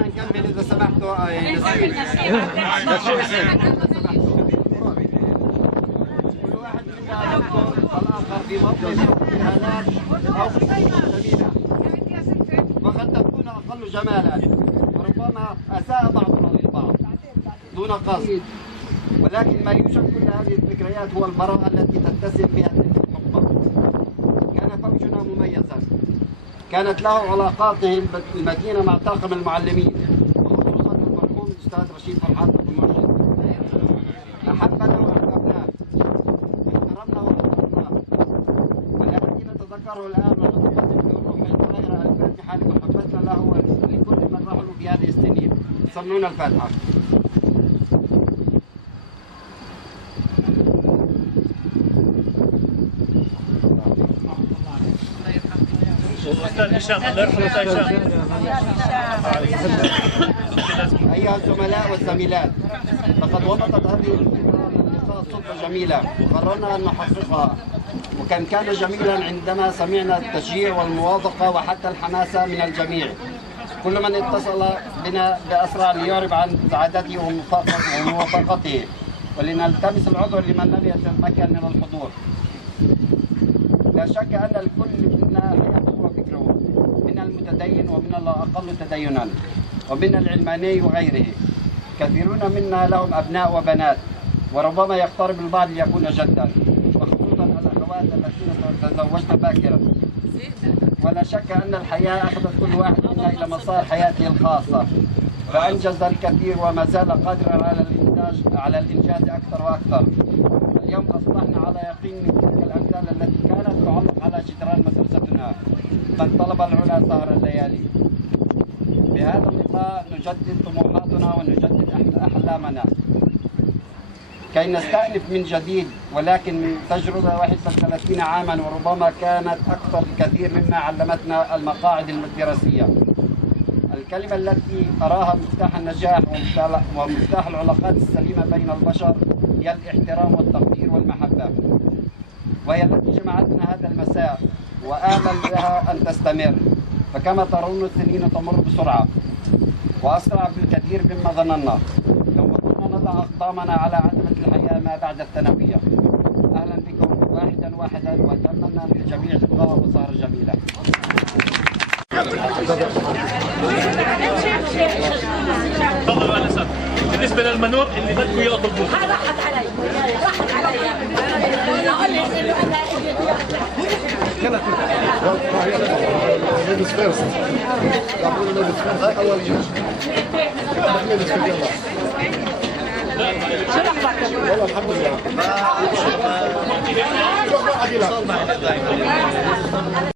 نكمل اذا سمحتوا. كل واحد منا يذكر الاخر في موقف اهانات او جميله وقد تكون اقل جمالا وربما اساء بعضنا للبعض دون قصد، ولكن ما يوجب كل هذه الذكريات هو البراءة التي تتسم بها تلك الحقبة. كان فوجنا مميزا، كانت له علاقاته المتينة مع طاقم المعلمين وخصوصا المرحوم الأستاذ رشيد فرحات أبو مرشد. أحبنا وأحببناه، احترمنا واحترمناه، والذي نتذكره الآن ونقدم له الروح الطاهرة الفاتحة لمحبتنا له ولكل من رحلوا في هذه السنين. صلونا الفاتحة. أيها الزملاء والزميلات، لقد وضعت هذه اللقاء صدفة جميلة وقررنا أن نحققها، وكان جميلا عندما سمعنا التشجيع والموافقة وحتى الحماسة من الجميع. كل من اتصل بنا بأسرع ليعرب عن سعادته وموافقته، ولنلتمس العذر لمن لم يتمكن من الحضور. لا شك أن الكل منا حياته وفكره، من المتدين ومن الأقل تدينا ومن العلماني وغيره. كثيرون منا لهم أبناء وبنات، وربما يقترب البعض ليكون جدا، وخصوصا الأخوات التي تزوجن باكرا. ولا شك أن الحياة أخذت كل واحد منا إلى مسار حياته الخاصة، فأنجز الكثير وما زال قادرا على الإنجاز أكثر وأكثر. اليوم أصبحنا على يقين من تلك الأمثال التي كانت تعلق على جدران مدرستنا. من طلب العلا سهر الليالي. بهذا اللقاء نجدد طموحاتنا ونجدد أحلامنا كي نستأنف من جديد، ولكن من تجربة 31 عاما وربما كانت أكثر بكثير مما علمتنا المقاعد الدراسية. الكلمة التي أراها مفتاح النجاح ومفتاح العلاقات السليمة بين البشر هي الاحترام والتقدير والمحبة، وهي التي جمعتنا هذا المساء، وآمل بها أن تستمر. فكما ترون السنين تمر بسرعة وأسرع بالكثير مما ظننا، يوم كنا نضع أقدامنا على عتبة الحياة ما بعد الثانوية. أهلا بكم واحدا، وأتمنى للجميع لقاء وسهرة جميلة. تفضلوا يا أستاذ. بالنسبة للمنور اللي بدكم يطلبوه. راحت علي. ladies first. أول شيء. والله الحمد لله.